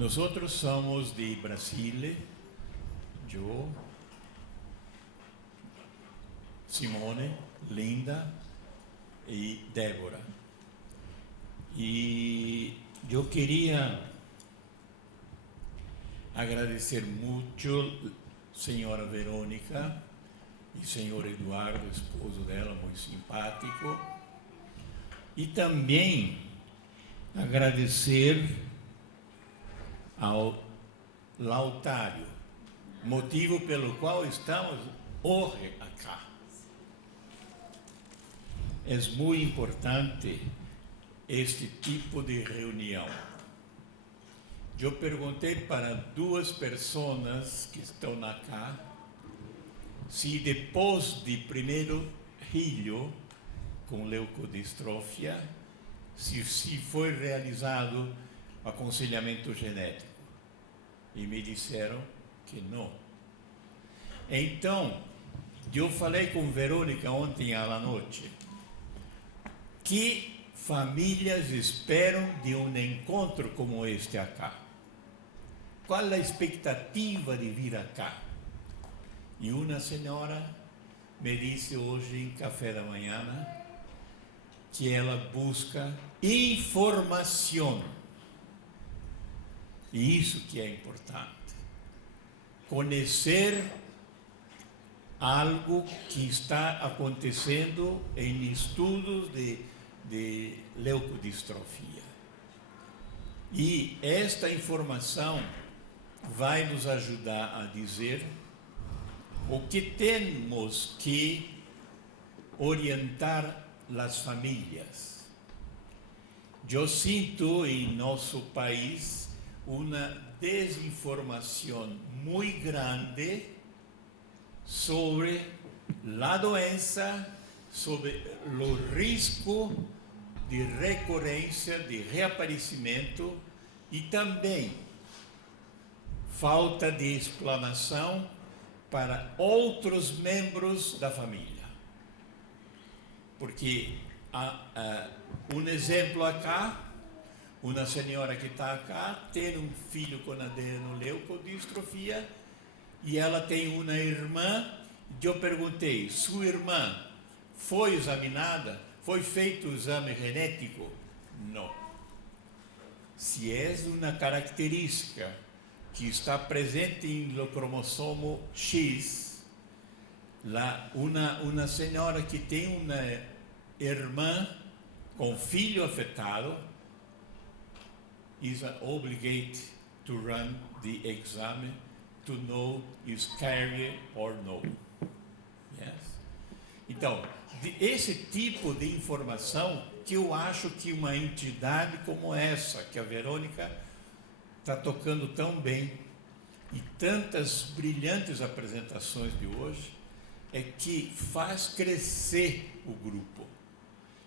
Nós outros somos de Brasília, eu, Simone, Linda e Débora. E eu queria agradecer muito senhora Verônica e senhor Eduardo, esposo dela, muito simpático. E também agradecer ao Lautaro, motivo pelo qual estamos hoje aqui. É muito importante este tipo de reunião. Eu perguntei para duas pessoas que estão aqui se depois de primeiro filho com leucodistrofia, se foi realizado aconselhamento genético. E me disseram que não. Então, eu falei com Verônica ontem à noite, que famílias esperam de um encontro como este aqui? Qual a expectativa de vir aqui? E uma senhora me disse hoje em café da manhã que ela busca informação. E isso que é importante. Conhecer algo que está acontecendo em estudos de leucodistrofia. E esta informação vai nos ajudar a dizer o que temos que orientar as famílias. Eu sinto em nosso país uma desinformação muito grande sobre a doença, sobre o risco de recorrência, de reaparecimento e também falta de explanação para outros membros da família. Porque um exemplo aqui, uma senhora que está aqui tem um filho com adenoleucodistrofia e ela tem uma irmã. Eu perguntei, sua irmã foi examinada? Foi feito o exame genético? Não. Se é uma característica que está presente no cromossomo X, uma senhora que tem uma irmã com filho afetado is obligated to run the exam to know is carrier or no. Yes? Então, esse tipo de informação que eu acho que uma entidade como essa, que a Verônica está tocando tão bem, e tantas brilhantes apresentações de hoje, é que faz crescer o grupo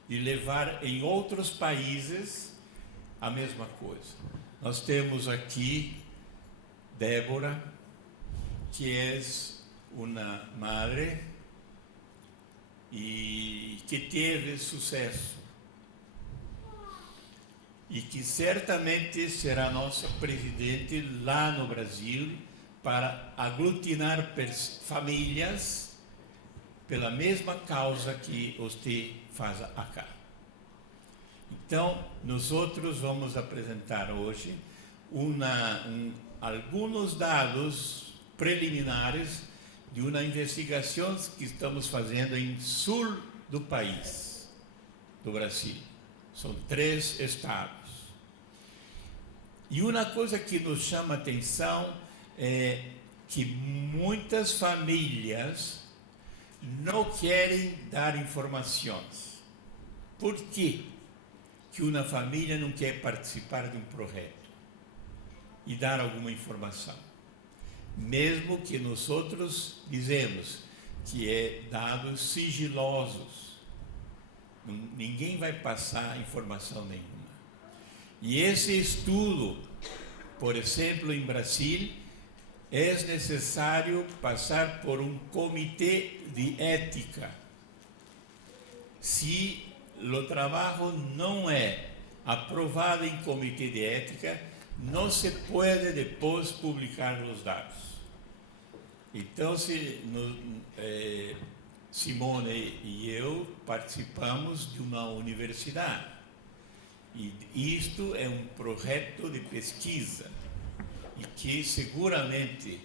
e levar em outros países a mesma coisa. Nós temos aqui Débora, que é uma madre e que teve sucesso e que certamente será nossa presidente lá no Brasil para aglutinar famílias pela mesma causa que você faz acá. Então, nós outros vamos apresentar hoje alguns dados preliminares de uma investigação que estamos fazendo em sul do país, do Brasil. São 3 estados. E uma coisa que nos chama a atenção é que muitas famílias não querem dar informações. Por quê que uma família não quer participar de um projeto e dar alguma informação? Mesmo que nós outros dizemos que é dados sigilosos, ninguém vai passar informação nenhuma. E esse estudo, por exemplo, em Brasília, é necessário passar por um comitê de ética. Se o trabalho não é aprovado em comitê de ética, não se pode depois publicar os dados. Então, Simone e eu participamos de uma universidade. E isto é um projeto de pesquisa e que seguramente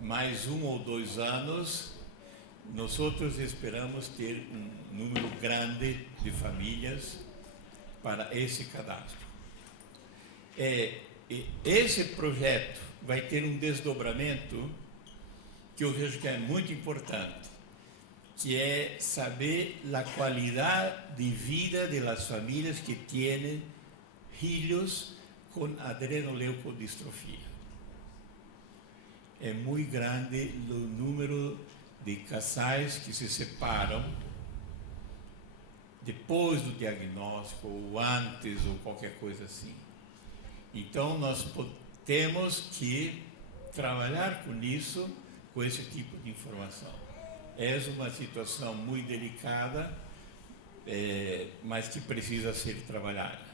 mais 1 ou 2 anos nós esperamos ter um número grande de famílias para esse cadastro. Esse projeto vai ter um desdobramento que eu vejo que é muito importante, que é saber a qualidade de vida das famílias que têm filhos com adrenoleucodistrofia. É muito grande o número de casais que se separam depois do diagnóstico, ou antes, ou qualquer coisa assim. Então, nós temos que trabalhar com isso, com esse tipo de informação. É uma situação muito delicada, mas que precisa ser trabalhada.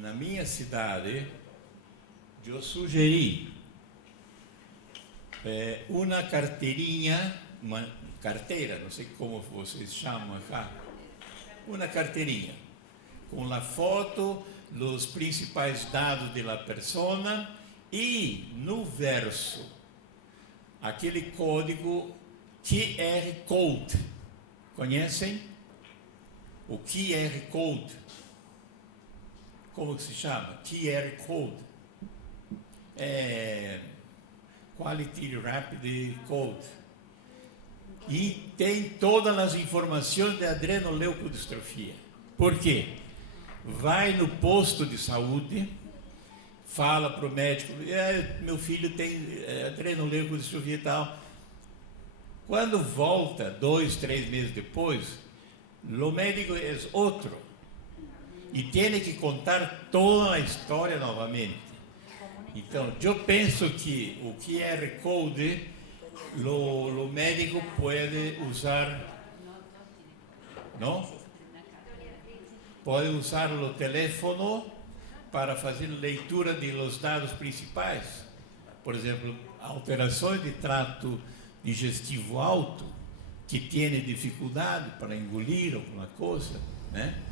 Na minha cidade, eu sugeri uma carteirinha, uma carteira, não sei como vocês chamam cá, uma carteirinha, com a foto, os principais dados da pessoa e, no verso, aquele código QR Code. Conhecem? O QR Code. Como se chama? QR Code. Quality Rapid Code. E tem todas as informações de adrenoleucodistrofia. Por quê? Vai no posto de saúde, fala para o médico, meu filho tem adrenoleucodistrofia e tal. Quando volta, 2, 3 meses depois, o médico é outro. E tem que contar toda a história novamente. Então, eu penso que o QR Code, o médico pode usar, não? Pode usar o telefone para fazer leitura dos dados principais. Por exemplo, alterações de trato digestivo alto, que tem dificuldade para engolir alguma coisa, né?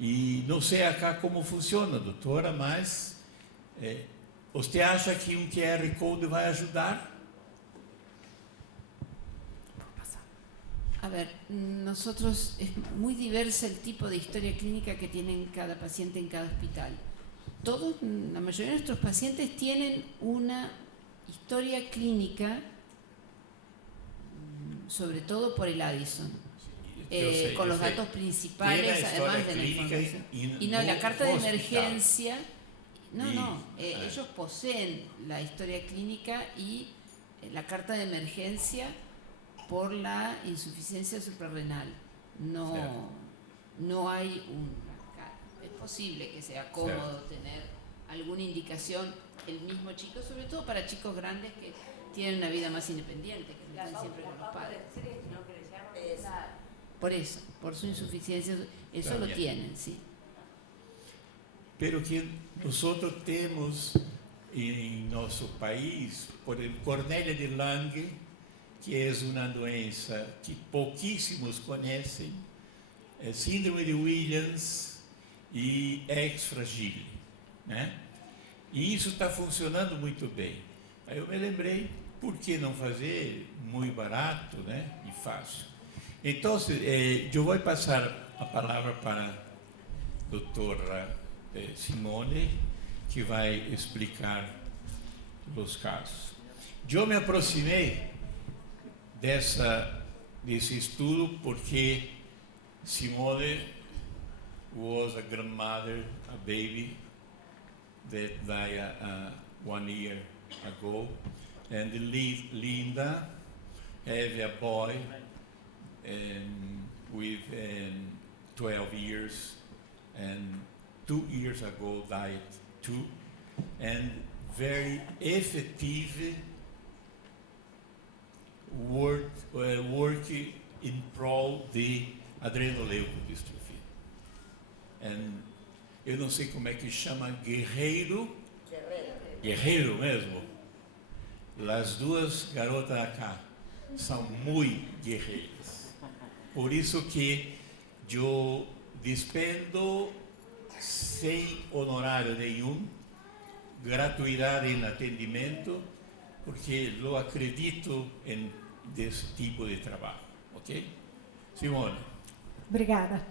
E não sei acá como funciona, doutora, mas você acha que um QR Code vai ajudar? A ver, nosotros es muy diversa el tipo de historia clínica que tienen cada paciente en cada hospital. Todos, la mayoría de nuestros pacientes tienen una historia clínica, sobre todo por el Addison, con los datos principales, además de la información. Y no, la carta de emergencia, ellos poseen la historia clínica y la carta de emergencia por la insuficiencia suprarrenal. No hay es posible que sea cómodo tener alguna indicación el mismo chico, sobre todo para chicos grandes que tienen una vida más independiente, que no están siempre con los padres. Por eso, por su insuficiencia, eso lo tienen, ¿sí? Pero que nosotros temos em nosso país, por exemplo, Cornélia de Lange, que é uma doença que pouquíssimos conhecem, síndrome de Williams e ex-fragile, né? E isso está funcionando muito bem. Aí eu me lembrei, por que não fazer muito barato, né? E fácil. Então, eu vou passar a palavra para a doutora Simone, que vai explicar os casos. Eu me aproximei desse estudo porque Simone was a grandmother, a baby that died 1 year ago, and Linda have a boy with 12 years, and 2 years ago died too, and very effective work in prol de adrenoleucodistrofia. And eu não sei como é que chama, Guerreiro mesmo. As duas garotas cá são muito guerreiras. Por isso que eu despendo sem honorário nenhum, gratuidade em atendimento, porque eu acredito nesse tipo de trabalho, ok? Simone. Obrigada.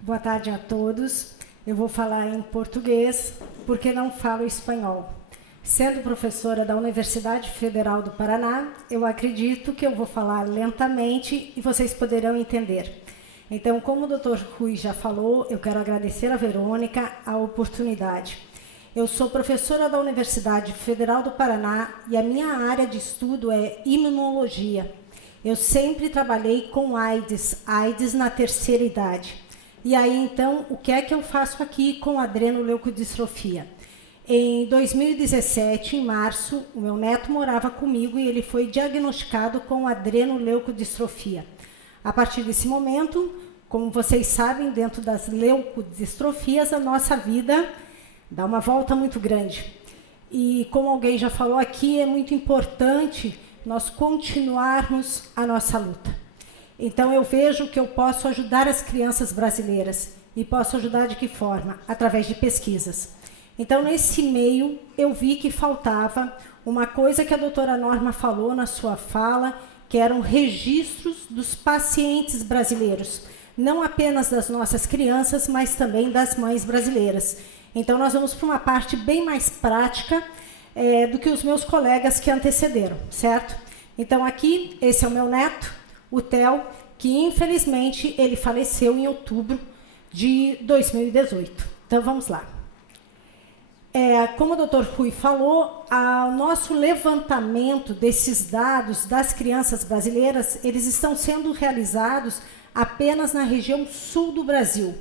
Boa tarde a todos. Eu vou falar em português, porque não falo espanhol. Sendo professora da Universidade Federal do Paraná, eu acredito que eu vou falar lentamente e vocês poderão entender. Então, como o Dr. Rui já falou, eu quero agradecer a Verônica a oportunidade. Eu sou professora da Universidade Federal do Paraná e a minha área de estudo é imunologia. Eu sempre trabalhei com AIDS na terceira idade. E aí, então, o que é que eu faço aqui com adrenoleucodistrofia? Em 2017, em março, o meu neto morava comigo e ele foi diagnosticado com adrenoleucodistrofia. A partir desse momento, como vocês sabem, dentro das leucodistrofias, a nossa vida dá uma volta muito grande. E como alguém já falou aqui, é muito importante nós continuarmos a nossa luta. Então, eu vejo que eu posso ajudar as crianças brasileiras. E posso ajudar de que forma? Através de pesquisas. Então, nesse meio, eu vi que faltava uma coisa que a doutora Norma falou na sua fala, que eram registros dos pacientes brasileiros. Não apenas das nossas crianças, mas também das mães brasileiras. Então, nós vamos para uma parte bem mais prática do que os meus colegas que antecederam, certo? Então, aqui, esse é o meu neto, o Theo, que infelizmente ele faleceu em outubro de 2018. Então, vamos lá. Como o Dr. Rui falou, o nosso levantamento desses dados das crianças brasileiras, eles estão sendo realizados apenas na região sul do Brasil.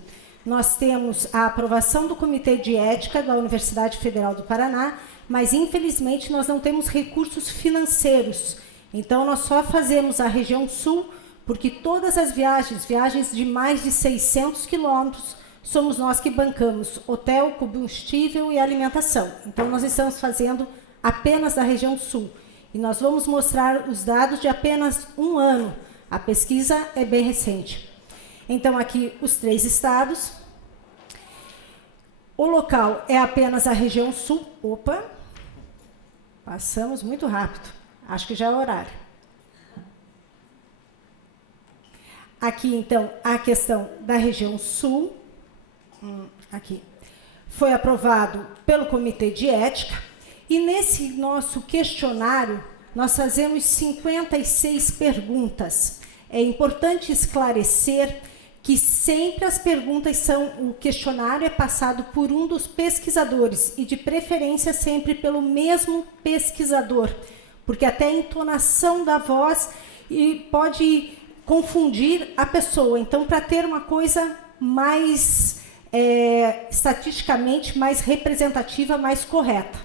Nós temos a aprovação do Comitê de Ética da Universidade Federal do Paraná, mas, infelizmente, nós não temos recursos financeiros. Então, nós só fazemos a região sul, porque todas as viagens de mais de 600 quilômetros, somos nós que bancamos hotel, combustível e alimentação. Então, nós estamos fazendo apenas da região sul. E nós vamos mostrar os dados de apenas um ano. A pesquisa é bem recente. Então, aqui os 3 estados. O local é apenas a região sul. Opa! Passamos muito rápido. Acho que já é o horário. Aqui, então, a questão da região sul. Aqui. Foi aprovado pelo Comitê de Ética. E nesse nosso questionário, nós fazemos 56 perguntas. É importante esclarecer que sempre as perguntas o questionário é passado por um dos pesquisadores e de preferência sempre pelo mesmo pesquisador, porque até a entonação da voz pode confundir a pessoa. Então, para ter uma coisa mais estatisticamente mais representativa, mais correta.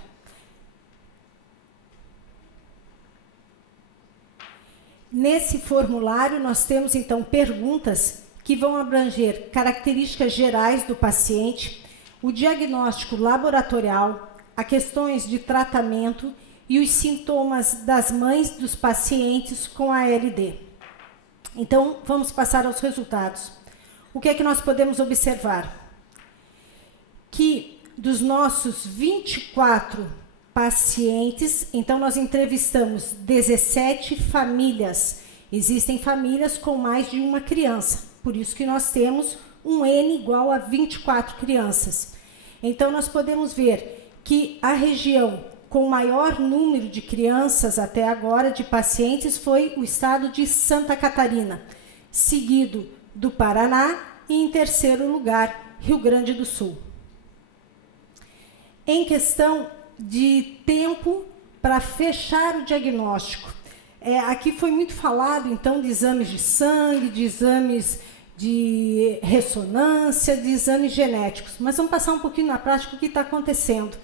Nesse formulário, nós temos, então, perguntas que vão abranger características gerais do paciente, o diagnóstico laboratorial, as questões de tratamento e os sintomas das mães dos pacientes com ALD. Então, vamos passar aos resultados. O que é que nós podemos observar? Que dos nossos 24 pacientes, então nós entrevistamos 17 famílias. Existem famílias com mais de uma criança, por isso que nós temos um N igual a 24 crianças. Então nós podemos ver que a região com maior número de crianças até agora, de pacientes, foi o estado de Santa Catarina, seguido do Paraná e, em terceiro lugar, Rio Grande do Sul. Em questão de tempo para fechar o diagnóstico, aqui foi muito falado, então, de exames de sangue, de exames de ressonância, de exames genéticos. Mas vamos passar um pouquinho na prática o que está acontecendo.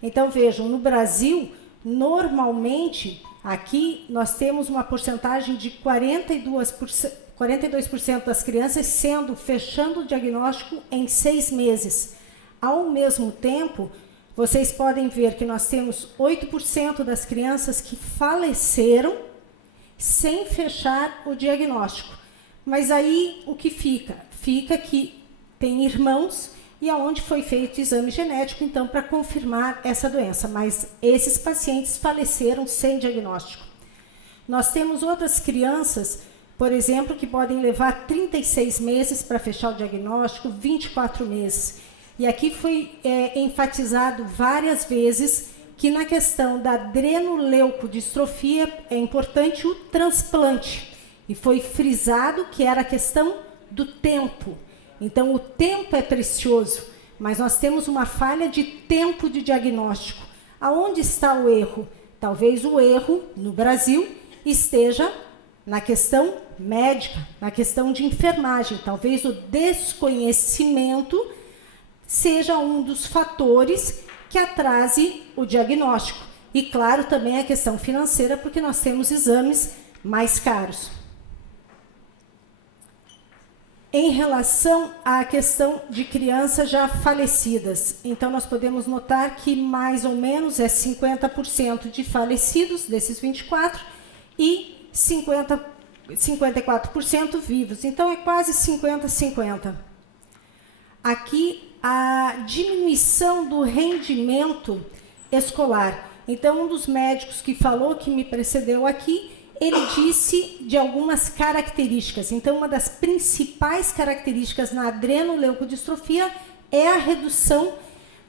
Então, vejam, no Brasil, normalmente, aqui nós temos uma porcentagem de 42% das crianças fechando o diagnóstico em 6 meses. Ao mesmo tempo, vocês podem ver que nós temos 8% das crianças que faleceram sem fechar o diagnóstico. Mas aí o que fica? Fica que tem irmãos e aonde foi feito o exame genético, então, para confirmar essa doença. Mas esses pacientes faleceram sem diagnóstico. Nós temos outras crianças, por exemplo, que podem levar 36 meses para fechar o diagnóstico, 24 meses. E aqui foi enfatizado várias vezes que na questão da adrenoleucodistrofia é importante o transplante. E foi frisado que era a questão do tempo. Então, o tempo é precioso, mas nós temos uma falha de tempo de diagnóstico. Aonde está o erro? Talvez o erro, no Brasil, esteja na questão médica, na questão de enfermagem. Talvez o desconhecimento seja um dos fatores que atrase o diagnóstico. E, claro, também a questão financeira, porque nós temos exames mais caros. Em relação à questão de crianças já falecidas, então nós podemos notar que mais ou menos é 50% de falecidos, desses 24, e 54% vivos. Então é quase 50-50. Aqui a diminuição do rendimento escolar. Então um dos médicos que falou, que me precedeu aqui, ele disse de algumas características. Então, uma das principais características na adrenoleucodistrofia é a redução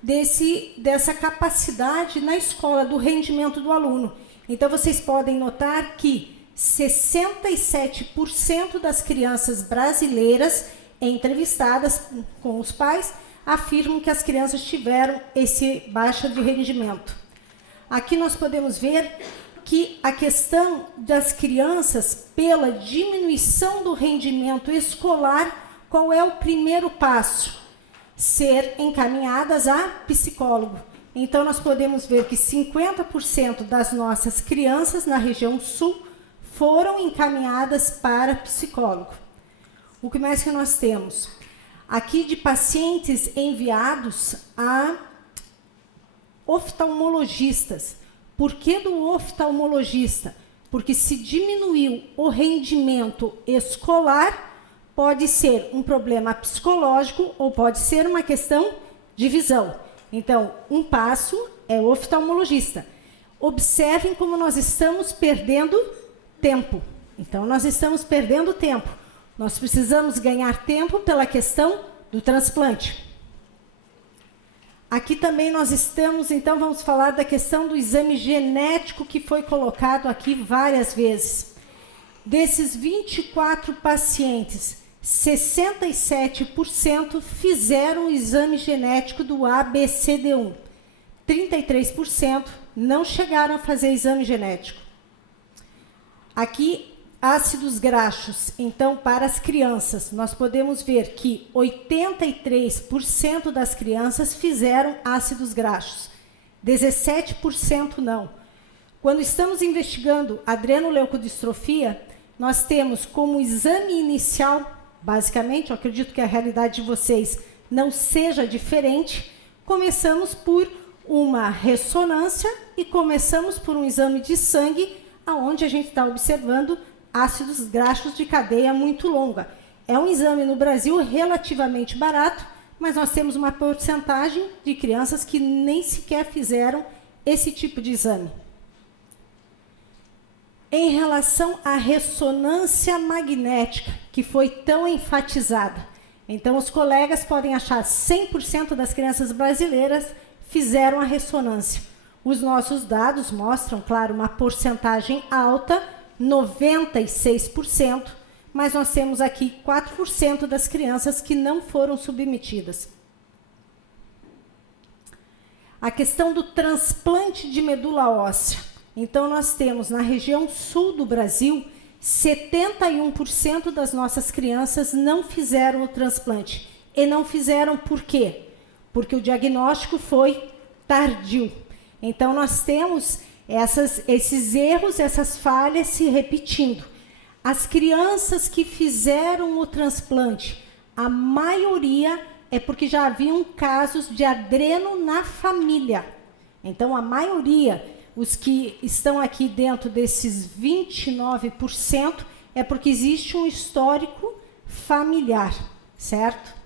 dessa capacidade na escola, do rendimento do aluno. Então, vocês podem notar que 67% das crianças brasileiras entrevistadas com os pais afirmam que as crianças tiveram esse baixa de rendimento. Aqui nós podemos ver que a questão das crianças, pela diminuição do rendimento escolar, qual é o primeiro passo? Ser encaminhadas a psicólogo. Então, nós podemos ver que 50% das nossas crianças na região sul foram encaminhadas para psicólogo. O que mais que nós temos? Aqui de pacientes enviados a oftalmologistas. Por que do oftalmologista? Porque se diminuiu o rendimento escolar, pode ser um problema psicológico ou pode ser uma questão de visão. Então, um passo é o oftalmologista. Observem como nós estamos perdendo tempo. Então, nós estamos perdendo tempo. Nós precisamos ganhar tempo pela questão do transplante. Aqui também nós estamos, então vamos falar da questão do exame genético que foi colocado aqui várias vezes. Desses 24 pacientes, 67% fizeram o exame genético do ABCD1. 33% não chegaram a fazer exame genético. Aqui, ácidos graxos. Então, para as crianças, nós podemos ver que 83% das crianças fizeram ácidos graxos, 17% não. Quando estamos investigando adrenoleucodistrofia, nós temos como exame inicial, basicamente, eu acredito que a realidade de vocês não seja diferente, começamos por uma ressonância e começamos por um exame de sangue, onde a gente está observando ácidos graxos de cadeia muito longa. É um exame no Brasil relativamente barato, mas nós temos uma porcentagem de crianças que nem sequer fizeram esse tipo de exame. Em relação à ressonância magnética, que foi tão enfatizada, então os colegas podem achar 100% das crianças brasileiras fizeram a ressonância. Os nossos dados mostram, claro, uma porcentagem alta, 96%, mas nós temos aqui 4% das crianças que não foram submetidas. A questão do transplante de medula óssea. Então, nós temos na região sul do Brasil, 71% das nossas crianças não fizeram o transplante. E não fizeram por quê? Porque o diagnóstico foi tardio. Então, nós temos esses erros, essas falhas se repetindo. As crianças que fizeram o transplante, a maioria é porque já haviam casos de adreno na família. Então, a maioria, os que estão aqui dentro desses 29%, é porque existe um histórico familiar, certo?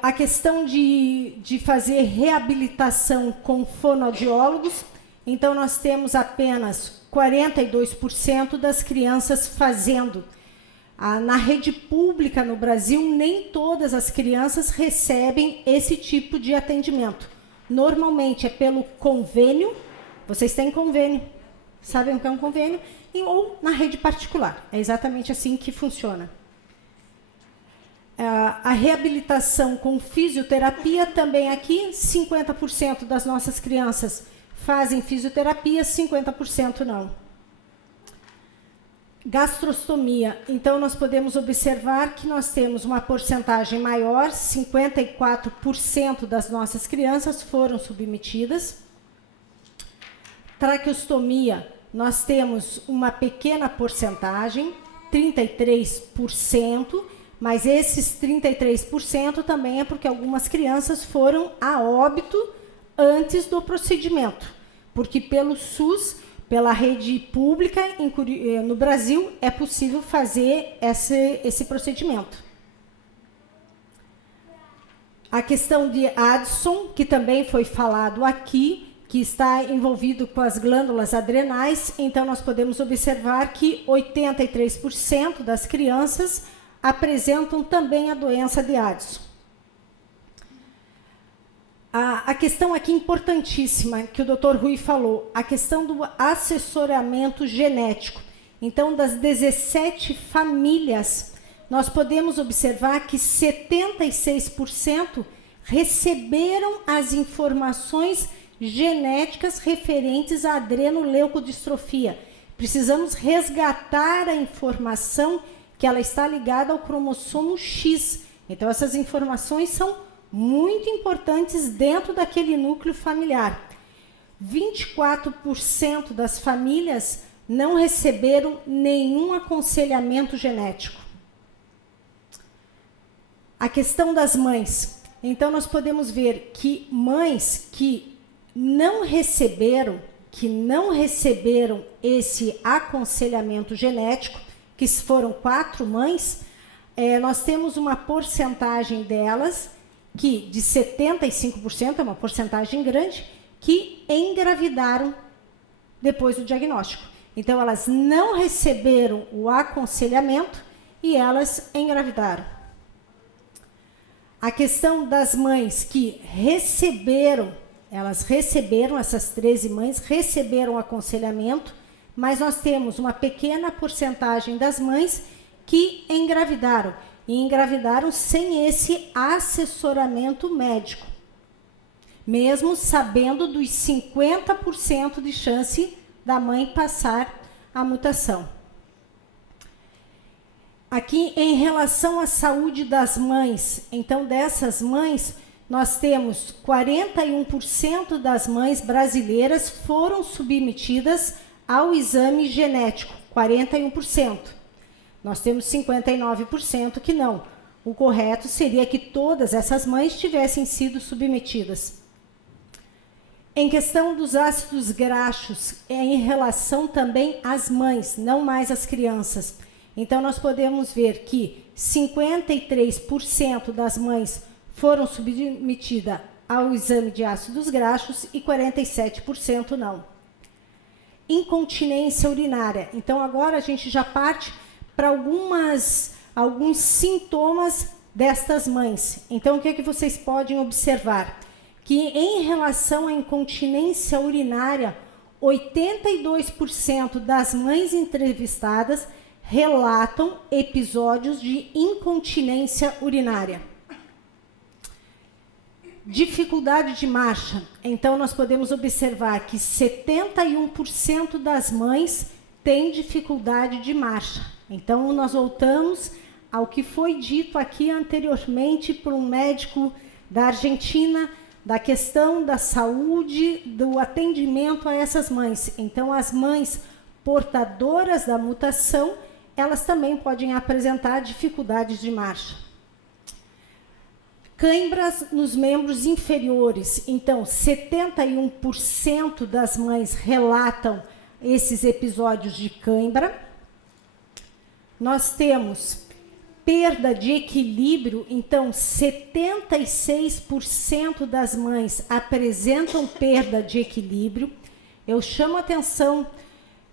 A questão de fazer reabilitação com fonoaudiólogos, então nós temos apenas 42% das crianças fazendo. Na rede pública no Brasil, nem todas as crianças recebem esse tipo de atendimento. Normalmente é pelo convênio, vocês têm convênio, sabem o que é um convênio, ou na rede particular. É exatamente assim que funciona. A reabilitação com fisioterapia também aqui, 50% das nossas crianças fazem fisioterapia, 50% não. Gastrostomia, então nós podemos observar que nós temos uma porcentagem maior, 54% das nossas crianças foram submetidas. Traqueostomia, nós temos uma pequena porcentagem, 33%, mas esses 33% também é porque algumas crianças foram a óbito antes do procedimento, porque pelo SUS, pela rede pública no Brasil, é possível fazer esse procedimento. A questão de Addison, que também foi falado aqui, que está envolvido com as glândulas adrenais, então nós podemos observar que 83% das crianças apresentam também a doença de Addison. A questão aqui importantíssima, que o Dr. Rui falou, a questão do assessoramento genético. Então, das 17 famílias, nós podemos observar que 76% receberam as informações genéticas referentes à adrenoleucodistrofia. Precisamos resgatar a informação que ela está ligada ao cromossomo X. Então, essas informações são muito importantes dentro daquele núcleo familiar. 24% das famílias não receberam nenhum aconselhamento genético. A questão das mães. Então, nós podemos ver que mães que não receberam esse aconselhamento genético, que foram 4 mães, nós temos uma porcentagem delas que de 75%, é uma porcentagem grande, que engravidaram depois do diagnóstico. Então, elas não receberam o aconselhamento e elas engravidaram. A questão das mães que receberam, essas 13 mães receberam o aconselhamento, mas nós temos uma pequena porcentagem das mães que engravidaram. E engravidaram sem esse assessoramento médico, mesmo sabendo dos 50% de chance da mãe passar a mutação. Aqui, em relação à saúde das mães, então, dessas mães, nós temos 41% das mães brasileiras foram submetidas ao exame genético, 41%. Nós temos 59% que não. O correto seria que todas essas mães tivessem sido submetidas. Em questão dos ácidos graxos, é em relação também às mães, não mais às crianças. Então, nós podemos ver que 53% das mães foram submetidas ao exame de ácidos graxos e 47% não. Incontinência urinária. Então, agora a gente já parte para alguns sintomas destas mães. Então, o que é que vocês podem observar? Que em relação à incontinência urinária, 82% das mães entrevistadas relatam episódios de incontinência urinária. Dificuldade de marcha. Então, nós podemos observar que 71% das mães têm dificuldade de marcha. Então, nós voltamos ao que foi dito aqui anteriormente por um médico da Argentina, da questão da saúde, do atendimento a essas mães. Então, as mães portadoras da mutação, elas também podem apresentar dificuldades de marcha. Cãibras nos membros inferiores. Então, 71% das mães relatam esses episódios de cãibra. Nós temos perda de equilíbrio. Então, 76% das mães apresentam perda de equilíbrio. Eu chamo a atenção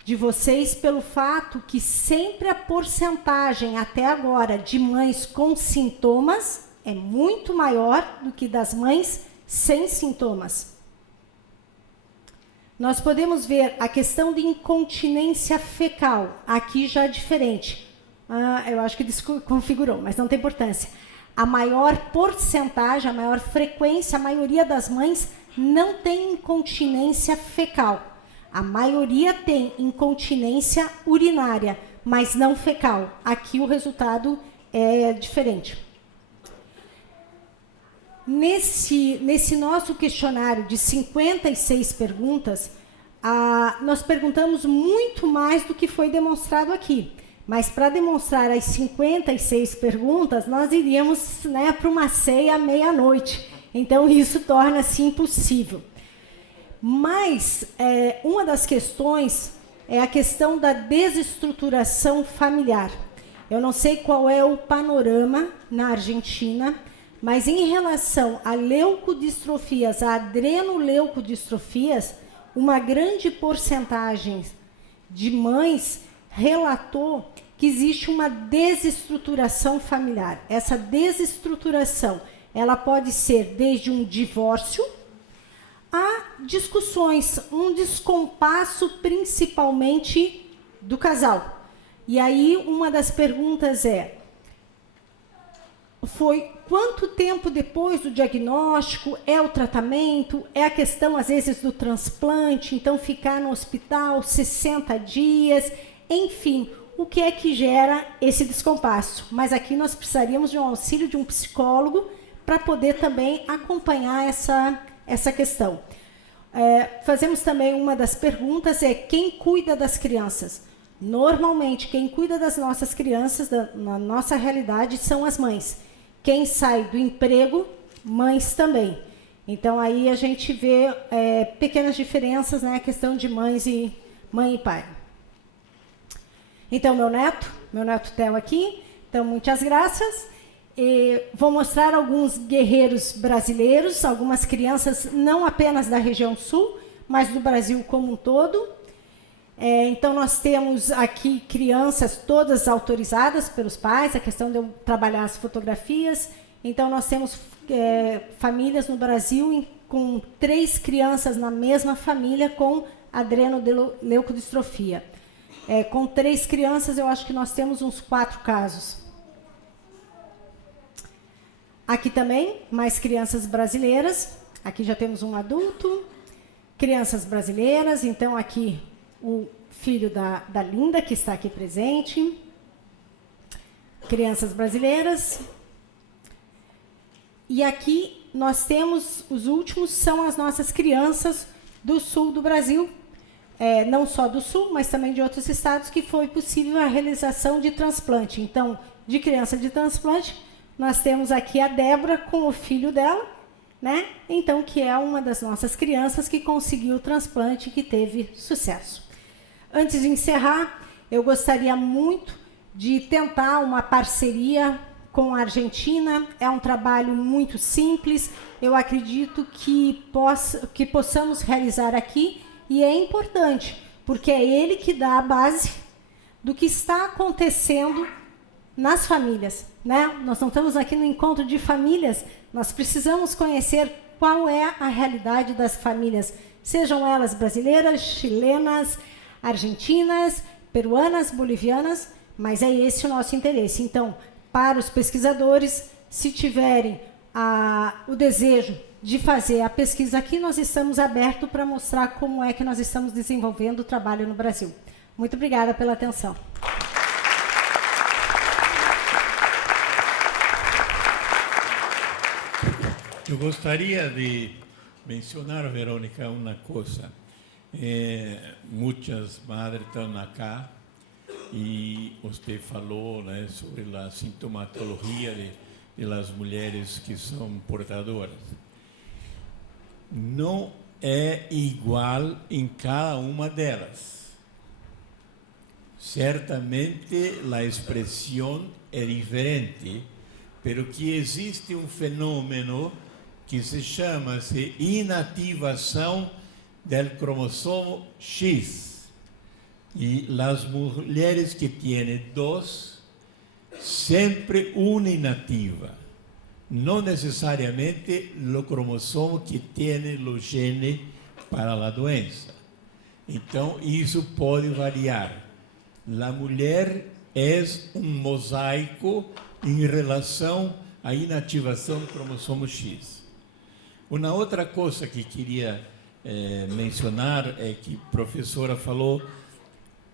de vocês pelo fato que sempre a porcentagem até agora de mães com sintomas é muito maior do que das mães sem sintomas. Nós podemos ver a questão de incontinência fecal, aqui já é diferente. Eu acho que desconfigurou, mas não tem importância. A maior porcentagem, a maior frequência, a maioria das mães não tem incontinência fecal. A maioria tem incontinência urinária, mas não fecal. Aqui o resultado é diferente. Nesse nosso questionário de 56 perguntas, nós perguntamos muito mais do que foi demonstrado aqui. Mas para demonstrar as 56 perguntas, nós iríamos, né, para uma ceia à meia-noite. Então, isso torna-se impossível. Mas uma das questões é a questão da desestruturação familiar. Eu não sei qual é o panorama na Argentina, mas em relação a leucodistrofias, a adrenoleucodistrofias, uma grande porcentagem de mães relatou que existe uma desestruturação familiar. Essa desestruturação, ela pode ser desde um divórcio a discussões, um descompasso principalmente do casal. E aí uma das perguntas foi quanto tempo depois do diagnóstico é o tratamento, é a questão às vezes do transplante, então ficar no hospital 60 dias, enfim, o que é que gera esse descompasso? Mas aqui nós precisaríamos de um auxílio de um psicólogo para poder também acompanhar essa questão. Fazemos também uma das perguntas, quem cuida das crianças? Normalmente, quem cuida das nossas crianças, na nossa realidade, são as mães. Quem sai do emprego, mães também. Então, aí a gente vê pequenas diferenças, né, a questão de mãe e pai. Então, meu neto Theo aqui. Então, muitas graças. Vou mostrar alguns guerreiros brasileiros, algumas crianças não apenas da região sul, mas do Brasil como um todo. Então, nós temos aqui crianças todas autorizadas pelos pais, a questão de eu trabalhar as fotografias. Então, nós temos famílias no Brasil com 3 crianças na mesma família com adrenoleucodistrofia. Com 3 crianças, eu acho que nós temos uns 4 casos. Aqui também, mais crianças brasileiras. Aqui já temos um adulto. Crianças brasileiras. Então, aqui o filho da Linda, que está aqui presente. Crianças brasileiras. E aqui nós temos, os últimos são as nossas crianças do sul do Brasil. Não só do sul, mas também de outros estados, que foi possível a realização de transplante. Então, de criança de transplante, nós temos aqui a Débora com o filho dela, né? Então, que é uma das nossas crianças que conseguiu o transplante e que teve sucesso. Antes de encerrar, eu gostaria muito de tentar uma parceria com a Argentina. É um trabalho muito simples, eu acredito que possamos realizar aqui, e é importante, porque é ele que dá a base do que está acontecendo nas famílias, né? Nós não estamos aqui no encontro de famílias, nós precisamos conhecer qual é a realidade das famílias, sejam elas brasileiras, chilenas, argentinas, peruanas, bolivianas, mas é esse o nosso interesse. Então, para os pesquisadores, se tiverem o desejo de fazer a pesquisa aqui, nós estamos abertos para mostrar como é que nós estamos desenvolvendo o trabalho no Brasil. Muito obrigada pela atenção. Eu gostaria de mencionar, Verônica, uma coisa. Muitas madres estão acá e você falou, né, sobre a sintomatologia das mulheres que são portadoras. Não é igual em cada uma delas. Certamente a expressão é diferente, pero que existe um fenômeno que se chama-se inativação do cromossomo X. E as mulheres que têm 2, sempre uma inativa. Não necessariamente o cromossomo que tem o gene para a doença. Então, isso pode variar. A mulher é um mosaico em relação à inativação do cromossomo X. Uma outra coisa que queria mencionar é que a professora falou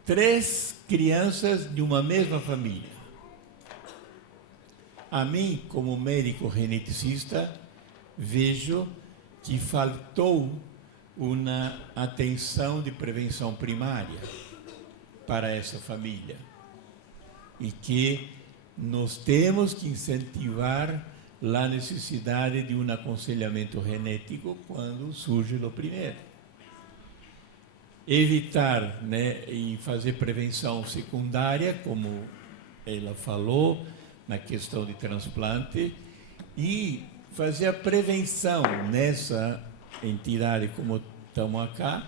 3 crianças de uma mesma família. A mim, como médico geneticista, vejo que faltou uma atenção de prevenção primária para essa família e que nós temos que incentivar a necessidade de um aconselhamento genético quando surge o primeiro. Evitar, e fazer prevenção secundária, como ela falou, na questão de transplante, e fazer a prevenção nessa entidade, como estamos acá,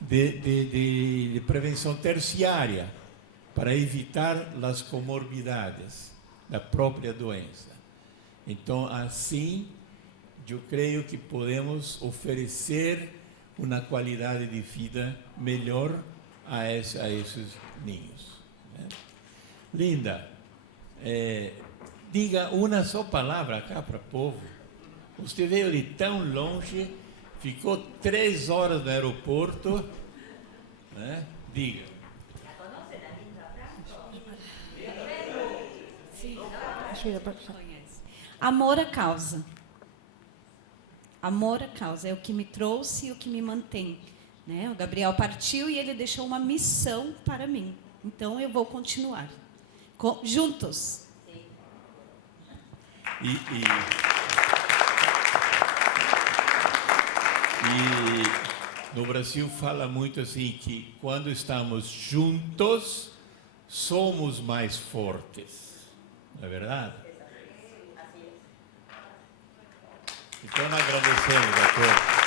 de prevenção terciária, para evitar as comorbidades da própria doença. Então, assim, eu creio que podemos oferecer uma qualidade de vida melhor a esses ninhos. Linda, diga uma só palavra cá para o povo. Você veio de tão longe, ficou 3 horas no aeroporto, diga. Amor à causa. Amor à causa é o que me trouxe e o que me mantém. O Gabriel partiu e ele deixou uma missão para mim. Então, eu vou continuar. Juntos. E no Brasil fala muito assim que quando estamos juntos, somos mais fortes. Não é verdade? Então, agradecemos a todos.